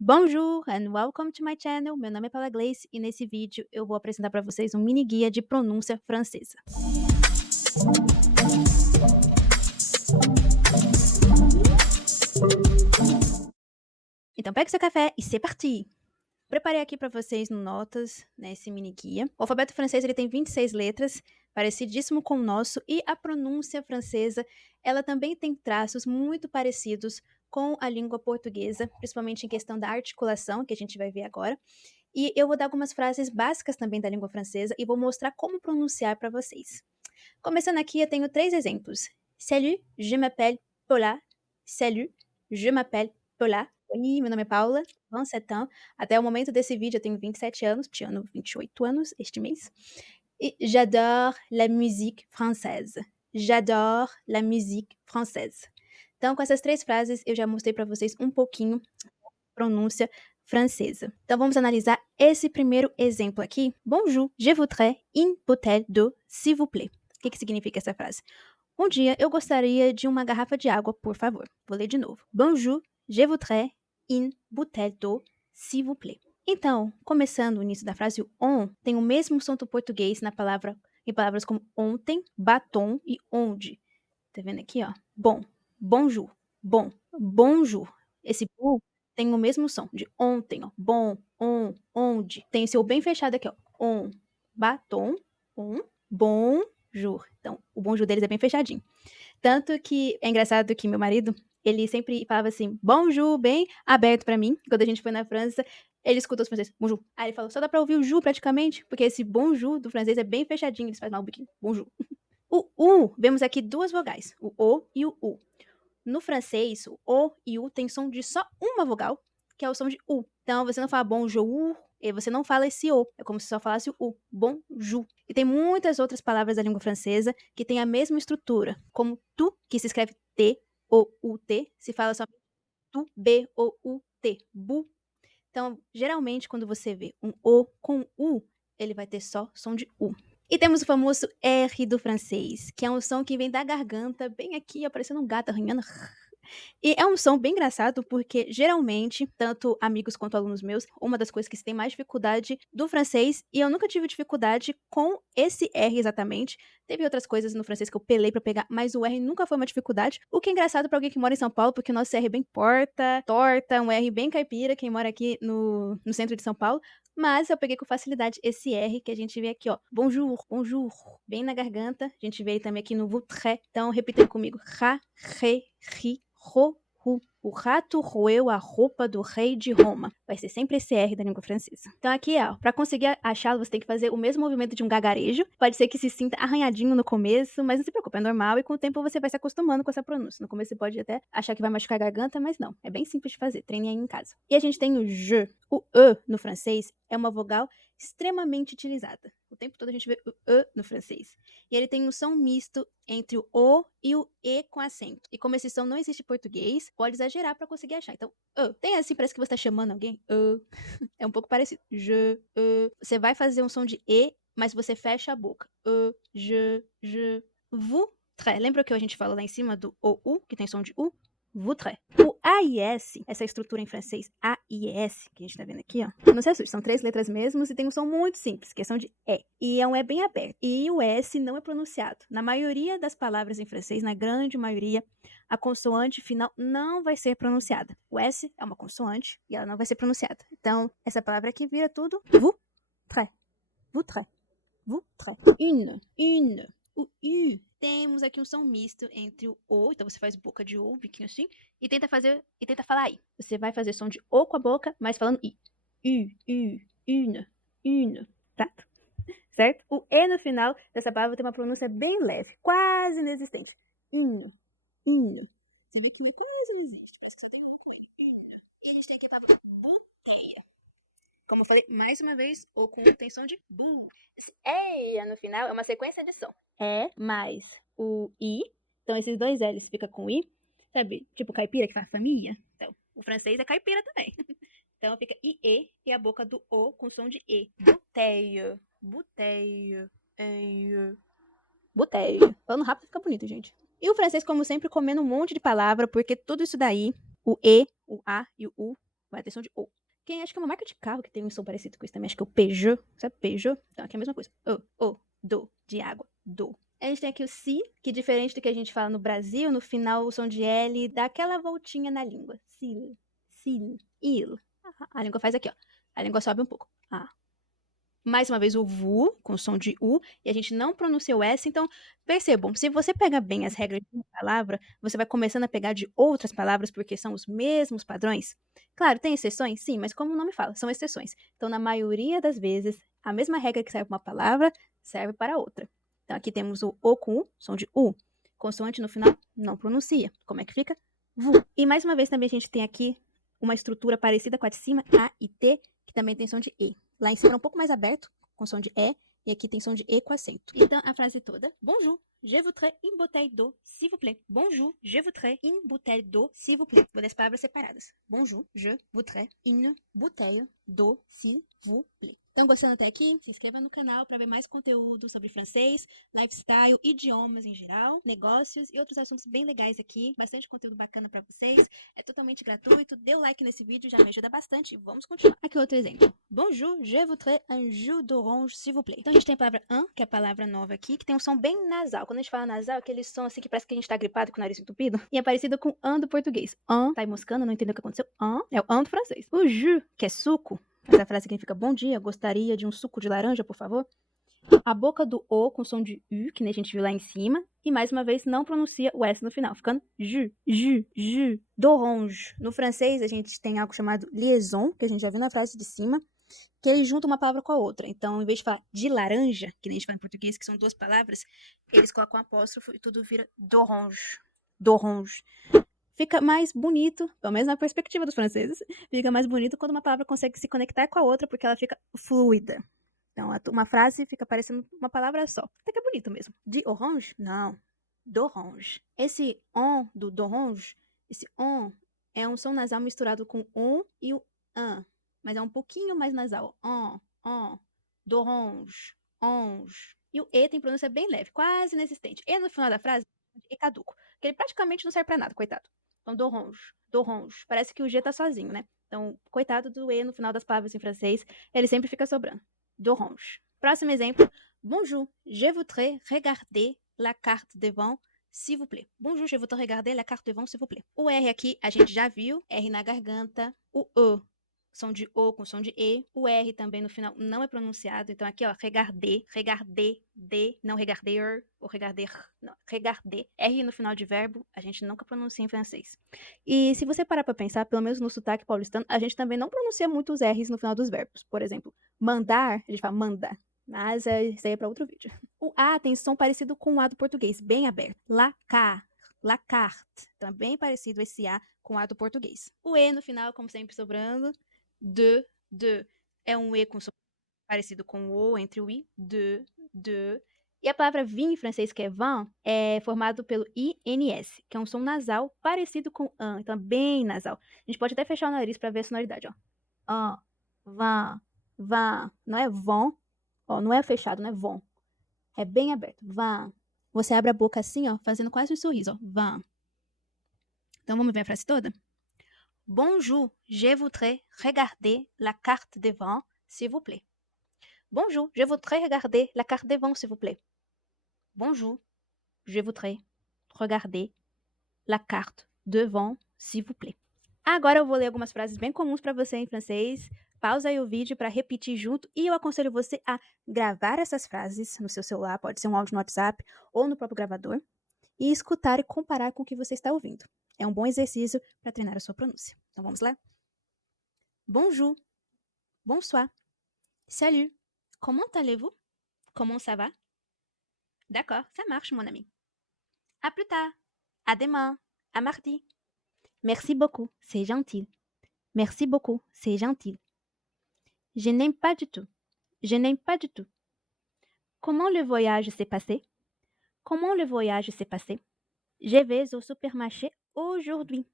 Bonjour and welcome to my channel. Meu nome é Paula Gleice e nesse vídeo eu vou apresentar para vocês um mini guia de pronúncia francesa. Então pegue seu café e c'est parti! Preparei aqui para vocês notas nesse mini guia. O alfabeto francês ele tem 26 letras, parecidíssimo com o nosso, e a pronúncia francesa ela também tem traços muito parecidos com a língua portuguesa, principalmente em questão da articulação, que a gente vai ver agora. E eu vou dar algumas frases básicas também da língua francesa e vou mostrar como pronunciar para vocês. Começando aqui, eu tenho 3 exemplos. Salut, je m'appelle Paula. Salut, je m'appelle Paula. Oi, meu nome é Paula, 27 ans. Até o momento desse vídeo eu tenho 27 anos, tinha 28 anos este mês. E j'adore la musique française. J'adore la musique française. Então, com essas 3 frases, eu já mostrei para vocês um pouquinho pronúncia francesa. Então vamos analisar esse primeiro exemplo aqui. Bonjour, je voudrais une bouteille d'eau, s'il vous plaît. O que significa essa frase? Bom dia, eu gostaria de uma garrafa de água, por favor. Vou ler de novo. Bonjour, je voudrais une bouteille d'eau, s'il vous plaît. Então, começando o início da frase, o on tem o mesmo som do português em palavras como ontem, batom e onde. Tá vendo aqui, ó? Bom, bonjour, bom, bonjour. Esse bu tem o mesmo som de ontem, ó. Bom, on, onde. Tem esse o bem fechado aqui, ó. On, batom, on, bonjour. Então, o bonjour deles é bem fechadinho. Tanto que é engraçado que meu marido, ele sempre falava assim, bonjour, bem aberto pra mim. Quando a gente foi na França, ele escutou os franceses, bonjour. Aí ele falou, só dá pra ouvir o ju praticamente, porque esse bonjour do francês é bem fechadinho, eles fazem mal um biquinho, bonjour. O U, vemos aqui 2 vogais, o O e o U. No francês, o O e U tem som de só uma vogal, que é o som de U. Então, você não fala bonjour, e você não fala esse O. É como se só falasse o U, bonjour. E tem muitas outras palavras da língua francesa que têm a mesma estrutura, como tu, que se escreve T-O-U-T, se fala só tu, B-O-U-T, bu. Então, geralmente, quando você vê um O com U, ele vai ter só som de U. E temos o famoso R do francês, que é um som que vem da garganta, bem aqui, ó, parecendo um gato arranhando. E é um som bem engraçado, porque geralmente, tanto amigos quanto alunos meus, uma das coisas que se tem mais dificuldade do francês, e eu nunca tive dificuldade com esse R exatamente. Teve outras coisas no francês que eu pelei pra pegar, mas o R nunca foi uma dificuldade. O que é engraçado pra alguém que mora em São Paulo, porque o nosso R é bem porta, torta, um R bem caipira, quem mora aqui no centro de São Paulo. Mas eu peguei com facilidade esse R que a gente vê aqui, ó. Bonjour, bonjour. Bem na garganta. A gente vê ele também aqui no voudrais. Então, repita comigo. Ra, re, ri, ro, ru. O rato roeu a roupa do rei de Roma. Vai ser sempre esse R da língua francesa. Então aqui, ó, pra conseguir achá-lo, você tem que fazer o mesmo movimento de um gagarejo. Pode ser que se sinta arranhadinho no começo, mas não se preocupe, é normal e com o tempo você vai se acostumando com essa pronúncia. No começo você pode até achar que vai machucar a garganta, mas não. É bem simples de fazer, treine aí em casa. E a gente tem o je. O e no francês é uma vogal extremamente utilizada. O tempo todo a gente vê o e no francês. E ele tem um som misto entre o O e o E com acento. E como esse som não existe em português, pode exagerar para conseguir achar. Então, tem assim, parece que você está chamando alguém. É um pouco parecido. Je, você vai fazer um som de E, mas você fecha a boca. Je, voudrais. Lembra que a gente falou lá em cima do OU, que tem som de U? Voudrais. O A e S, essa estrutura em francês, A e S, que a gente tá vendo aqui, ó. Não se assuste, são 3 letras mesmos e tem um som muito simples, que é som de E. E é um E bem aberto. E o S não é pronunciado. Na maioria das palavras em francês, na grande maioria, a consoante final não vai ser pronunciada. O S é uma consoante e ela não vai ser pronunciada. Então, essa palavra aqui vira tudo voudrais. Voudrais. Voudrais. Une. O U. Temos aqui um som misto entre o O, então você faz boca de O, biquinho assim, e tenta falar I. Você vai fazer som de O com a boca, mas falando I. Une, tá? Certo? O E no final dessa palavra tem uma pronúncia bem leve, quase inexistente. Une. Você vê que quase não existe, parece que só tem um O com ele. Une. E a gente tem aqui a palavra bouteille. Como eu falei, mais uma vez, o com tem som de bu. Esse eia no final é uma sequência de som. É mais o i. Então, esses 2 L's fica com i. Sabe? Tipo caipira que faz família. Então, o francês é caipira também. Então, fica ie e a boca do o com som de e. Bouteille. Bouteille. Falando rápido fica bonito, gente. E o francês, como sempre, comendo um monte de palavra, porque tudo isso daí, o e, o a e o u, vai ter som de O. Quem acha que é uma marca de carro que tem um som parecido com isso também, acho que é o Peugeot, sabe Peugeot? Então aqui é a mesma coisa. O, do, de água, do. A gente tem aqui o si, que diferente do que a gente fala no Brasil, no final o som de L dá aquela voltinha na língua. Sil, sil, il. A língua faz aqui, ó. A língua sobe um pouco. Mais uma vez o VU, com som de U, e a gente não pronuncia o S, então percebam, se você pega bem as regras de uma palavra, você vai começando a pegar de outras palavras porque são os mesmos padrões. Claro, tem exceções? Sim, mas como o nome fala, são exceções. Então, na maioria das vezes, a mesma regra que serve para uma palavra serve para outra. Então, aqui temos o O com U, som de U. Consoante no final, não pronuncia. Como é que fica? VU. E mais uma vez também a gente tem aqui uma estrutura parecida com a de cima, A e T, que também tem som de E. Lá em cima é um pouco mais aberto, com som de E, e aqui tem som de E com acento. Então, a frase toda. Bonjour, je voudrais une bouteille d'eau, s'il vous plaît. Bonjour, je voudrais une bouteille d'eau, s'il vous plaît. Vou das palavras separadas. Bonjour, je voudrais une bouteille d'eau, s'il vous plaît. Estão gostando até aqui? Se inscreva no canal para ver mais conteúdo sobre francês, lifestyle, idiomas em geral, negócios e outros assuntos bem legais aqui. Bastante conteúdo bacana para vocês. É totalmente gratuito. Dê o like nesse vídeo, já me ajuda bastante. Vamos continuar. Aqui outro exemplo. Bonjour, je voudrais un jus d'orange, s'il vous plaît. Então a gente tem a palavra un, que é a palavra nova aqui, que tem um som bem nasal. Quando a gente fala nasal, é aquele som assim que parece que a gente tá gripado com o nariz entupido. E é parecido com an do português. An, tá aí moscando, não entendeu o que aconteceu. An é o an do francês. O jus, que é suco, essa frase significa bom dia, gostaria de um suco de laranja, por favor. A boca do O com som de U, que nem a gente viu lá em cima. E mais uma vez não pronuncia o S no final, ficando jus, jus, jus, d'orange. No francês a gente tem algo chamado liaison, que a gente já viu na frase de cima, que eles juntam uma palavra com a outra. Então, em vez de falar de laranja, que nem a gente fala em português, que são duas palavras, eles colocam um apóstrofo e tudo vira d'orange. D'orange. Fica mais bonito, pelo menos na perspectiva dos franceses, fica mais bonito quando uma palavra consegue se conectar com a outra, porque ela fica fluida. Então, uma frase fica parecendo uma palavra só. Até que é bonito mesmo. De orange? Não. D'orange. Esse on do d'orange, esse on é um som nasal misturado com on e o an. Mas é um pouquinho mais nasal. On, d'orange, onge. E o E tem pronúncia bem leve, quase inexistente. E no final da frase, é caduco. Que ele praticamente não serve pra nada, coitado. Então, d'orange, d'orange. Parece que o G tá sozinho, né? Então, coitado do E no final das palavras em francês, ele sempre fica sobrando. D'orange. Próximo exemplo. Bonjour, je voudrais regarder la carte devant, s'il vous plaît. Bonjour, je voudrais regarder la carte devant, s'il vous plaît. O R aqui a gente já viu, R na garganta. O E, som de O com som de E. O R também no final não é pronunciado. Então aqui, ó, regarder, regarder, de, não regarder, ou regarder, não, regarder. R no final de verbo, a gente nunca pronuncia em francês. E se você parar pra pensar, pelo menos no sotaque paulistano, a gente também não pronuncia muito os R's no final dos verbos. Por exemplo, mandar, a gente fala manda. Mas isso aí é para outro vídeo. O A tem som parecido com o A do português, bem aberto. La carte. Então é bem parecido esse A com o A do português. O E no final, como sempre, sobrando. De. É um E com som parecido com o O entre o I. De. E a palavra vin em francês, que é vin, é formado pelo INS, que é um som nasal parecido com an. Então é bem nasal. A gente pode até fechar o nariz para ver a sonoridade, ó. An, vin. Não é von, ó, não é fechado, não é von. É bem aberto. Vin. Você abre a boca assim, ó, fazendo quase um sorriso, ó. Vin. Então vamos ver a frase toda? Bonjour, je voudrais regarder la carte de vin, s'il vous plaît. Bonjour, je voudrais regarder la carte de vin, s'il vous plaît. Bonjour, je voudrais regarder la carte de vin, s'il vous plaît. Agora eu vou ler algumas frases bem comuns para você em francês. Pausa aí o vídeo para repetir junto e eu aconselho você a gravar essas frases no seu celular, pode ser um áudio no WhatsApp ou no próprio gravador, e escutar e comparar com o que você está ouvindo. É um bom exercício para treinar a sua pronúncia. Então vamos lá? Bonjour, bonsoir, salut, comment allez-vous? Comment ça va? D'accord, ça marche mon ami. À plus tard, à demain, à mardi. Merci beaucoup, c'est gentil. Merci beaucoup, c'est gentil. Je n'aime pas du tout. Je n'aime pas du tout. Comment le voyage s'est passé? Comment le voyage s'est passé? Je vais au supermarché aujourd'hui.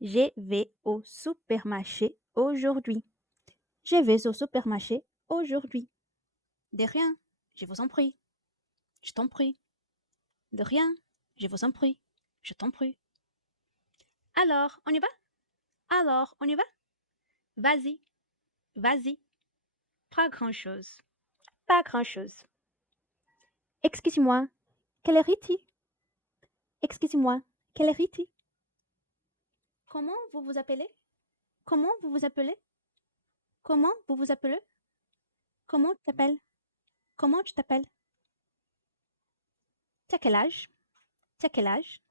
Je vais au supermarché aujourd'hui. Je vais au supermarché aujourd'hui. De rien, je vous en prie. Je t'en prie. De rien, je vous en prie. Je t'en prie. Alors, on y va? Alors, on y va? Vas-y, vas-y. Pas grand-chose. Pas grand-chose. Excuse-moi, quelle heure est-il? Excusez-moi, quelle heure est-il? Comment vous vous appelez? Comment vous vous appelez? Comment vous vous appelez? Comment tu t'appelles? Comment tu t'appelles? Tu as quel âge? Tu as quel âge?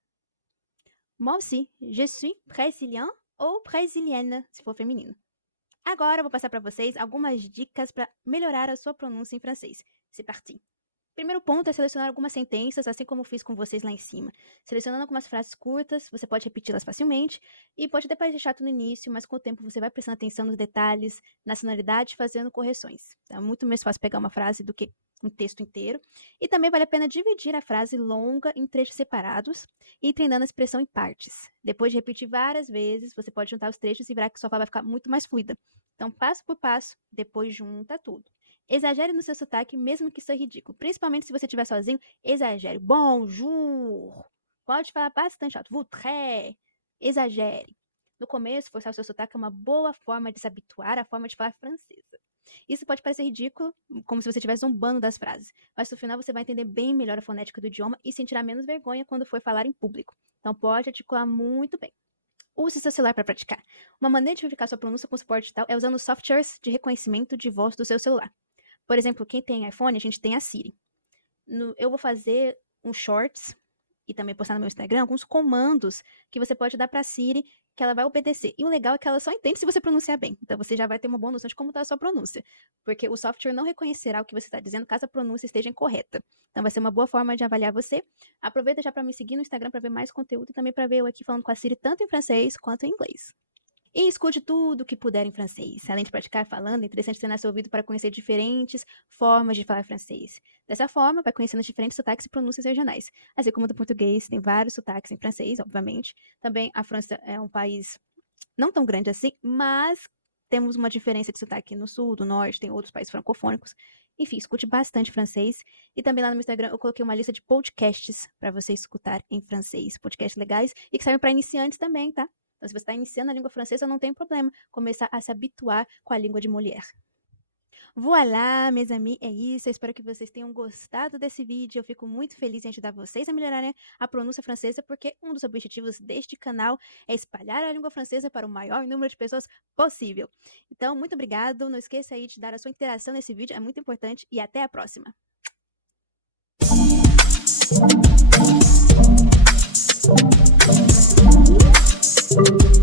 Moi aussi, je suis brésilien ou brésilienne, se for feminino. Agora eu vou passar para vocês algumas dicas para melhorar a sua pronúncia em francês. C'est parti! Primeiro ponto é selecionar algumas sentenças, assim como eu fiz com vocês lá em cima. Selecionando algumas frases curtas, você pode repeti-las facilmente e pode até parecer chato no início, mas com o tempo você vai prestando atenção nos detalhes, na sonoridade, fazendo correções. É muito mais fácil pegar uma frase do que um texto inteiro. E também vale a pena dividir a frase longa em trechos separados e ir treinando a expressão em partes. Depois de repetir várias vezes, você pode juntar os trechos e verá que sua fala vai ficar muito mais fluida. Então, passo por passo, depois junta tudo. Exagere no seu sotaque, mesmo que isso é ridículo. Principalmente se você estiver sozinho, exagere. Bonjour. Pode falar bastante alto. Vous très. Exagere. No começo, forçar o seu sotaque é uma boa forma de se habituar à forma de falar francesa. Isso pode parecer ridículo, como se você estivesse zombando das frases, mas no final você vai entender bem melhor a fonética do idioma e sentirá menos vergonha quando for falar em público. Então pode articular muito bem. Use seu celular para praticar. Uma maneira de verificar sua pronúncia com suporte digital é usando softwares de reconhecimento de voz do seu celular. Por exemplo, quem tem iPhone, a gente tem a Siri. Eu vou fazer um shorts e também postar no meu Instagram alguns comandos que você pode dar para a Siri que ela vai obedecer. E o legal é que ela só entende se você pronunciar bem. Então você já vai ter uma boa noção de como está a sua pronúncia. Porque o software não reconhecerá o que você está dizendo caso a pronúncia esteja incorreta. Então vai ser uma boa forma de avaliar você. Aproveita já para me seguir no Instagram para ver mais conteúdo e também para ver eu aqui falando com a Siri tanto em francês quanto em inglês. E escute tudo o que puder em francês. Além de praticar falando, é interessante treinar seu ouvido para conhecer diferentes formas de falar francês. Dessa forma, vai conhecendo os diferentes sotaques e pronúncias regionais. Assim como do português, tem vários sotaques em francês, obviamente. Também a França é um país não tão grande assim, mas temos uma diferença de sotaque no sul, do norte, tem outros países francofônicos. Enfim, escute bastante francês. E também lá no meu Instagram eu coloquei uma lista de podcasts para você escutar em francês. Podcasts legais e que servem para iniciantes também, tá? Então, se você está iniciando a língua francesa, não tem problema começar a se habituar com a língua de Molière. Voilà, meus amis, é isso. Eu espero que vocês tenham gostado desse vídeo. Eu fico muito feliz em ajudar vocês a melhorarem a pronúncia francesa, porque um dos objetivos deste canal é espalhar a língua francesa para o maior número de pessoas possível. Então, muito obrigado. Não esqueça aí de dar a sua interação nesse vídeo, é muito importante. E até a próxima. Thank you.